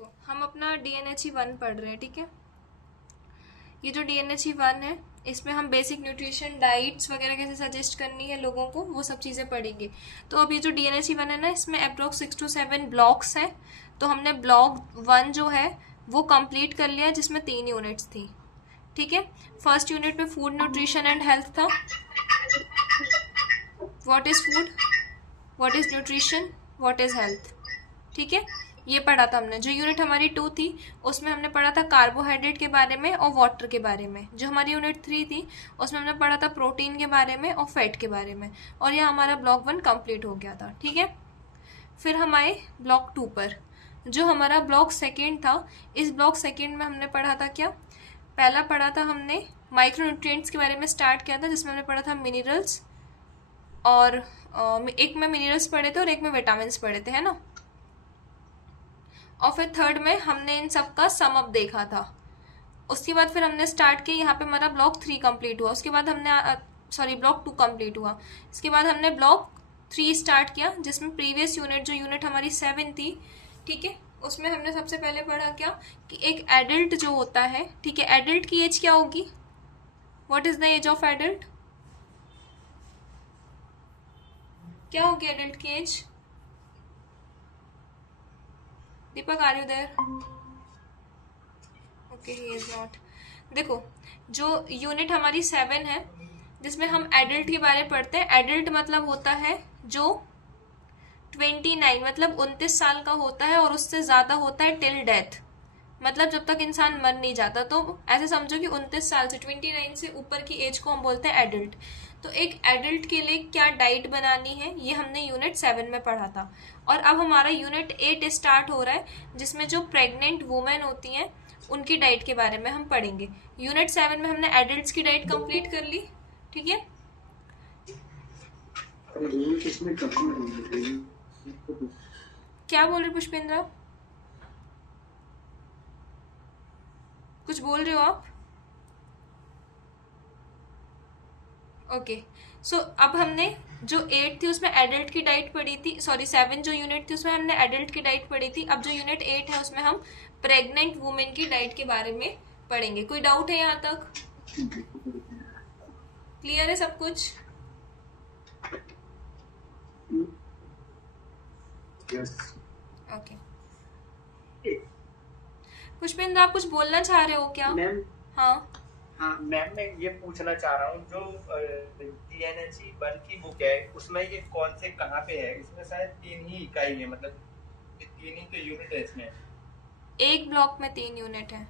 देखो हम अपना DNHE1 पढ़ रहे हैं, ठीक है। ये जो DNHE1 है इसमें हम बेसिक न्यूट्रिशन, डाइट्स वगैरह कैसे सजेस्ट करनी है लोगों को, वो सब चीज़ें पढ़ेंगे। तो अब ये जो DNHE1 है ना, इसमें अप्रोक्स 6 to 7 ब्लॉक्स हैं। तो हमने ब्लॉक 1 जो है वो कंप्लीट कर लिया, जिसमें 3 यूनिट्स थी, ठीक है। फर्स्ट यूनिट में फूड, न्यूट्रिशन एंड हेल्थ था। What is food, what is nutrition, what is health, ठीक है। ये पढ़ा था हमने। जो यूनिट हमारी 2 थी उसमें हमने पढ़ा था कार्बोहाइड्रेट के बारे में और वाटर के बारे में। जो हमारी यूनिट 3 थी उसमें हमने पढ़ा था प्रोटीन के बारे में और फैट के बारे में। और यह हमारा ब्लॉक 1 कंप्लीट हो गया था, ठीक है। फिर हम आए ब्लॉक 2 पर, जो हमारा ब्लॉक 2 था। इस ब्लॉक 2 में हमने पढ़ा था क्या, पहला पढ़ा था हमने माइक्रोन्यूट्रिएंट्स के बारे में स्टार्ट किया था, जिसमें हमने पढ़ा था मिनरल्स, और एक में मिनरल्स पढ़े थे और एक में विटामिन्स पढ़े थे, है ना। और फिर थर्ड में हमने इन सब का सम अप देखा था। उसके बाद फिर हमने स्टार्ट किया, यहाँ पे हमारा ब्लॉक 3 कंप्लीट हुआ। उसके बाद हमने ब्लॉक 2 कंप्लीट हुआ। इसके बाद हमने ब्लॉक 3 स्टार्ट किया, जिसमें प्रीवियस यूनिट, जो यूनिट हमारी 7 थी, ठीक है, उसमें हमने सबसे पहले पढ़ा क्या कि एक एडल्ट जो होता है, ठीक है, एडल्ट की एज क्या होगी, what is the age of adult, क्या होगी एडल्ट की age. Deepak, are you there? Okay, he is not. देखो, जो यूनिट हमारी 7 है, जिसमें हम एडल्ट के बारे में पढ़ते हैं। एडल्ट मतलब होता है जो 29 मतलब 29 साल का होता है और उससे ज्यादा होता है टिल डेथ, मतलब जब तक इंसान मर नहीं जाता। तो ऐसे समझो कि 29 साल से 29 से ऊपर की एज को हम बोलते हैं एडल्ट। तो एक एडल्ट के लिए क्या डाइट बनानी है, ये हमने यूनिट 7 में पढ़ा था। और अब हमारा यूनिट 8 स्टार्ट हो रहा है, जिसमें जो प्रेग्नेंट वुमेन होती हैं उनकी डाइट के बारे में हम पढ़ेंगे। यूनिट 7 में हमने एडल्ट्स की डाइट कंप्लीट कर ली, ठीक है। क्या बोल रहे पुष्पेंद्र, कुछ बोल रहे हो आप? ओके, सो अब हमने जो 8 थी उसमें एडल्ट की डाइट पढ़ी थी, 7 जो यूनिट थी उसमें हमने एडल्ट की डाइट पढ़ी थी। अब जो यूनिट 8 है उसमें हम प्रेग्नेंट वुमेन की डाइट के बारे में पढ़ेंगे। कोई डाउट है यहाँ तक? क्लियर है सब कुछ? ओके। पुष्पेंद्र, आप कुछ बोलना चाह रहे हो क्या? मैम, हाँ हाँ मैम, मैं ये पूछना चाह रहा हूँ, जो DNHE1 की बुक है उसमें ये कौन से कहाँ पे है? इसमें शायद 3 ही इकाई है, मतलब 3 ही तो यूनिट है इसमें। एक ब्लॉक में 3 यूनिट है।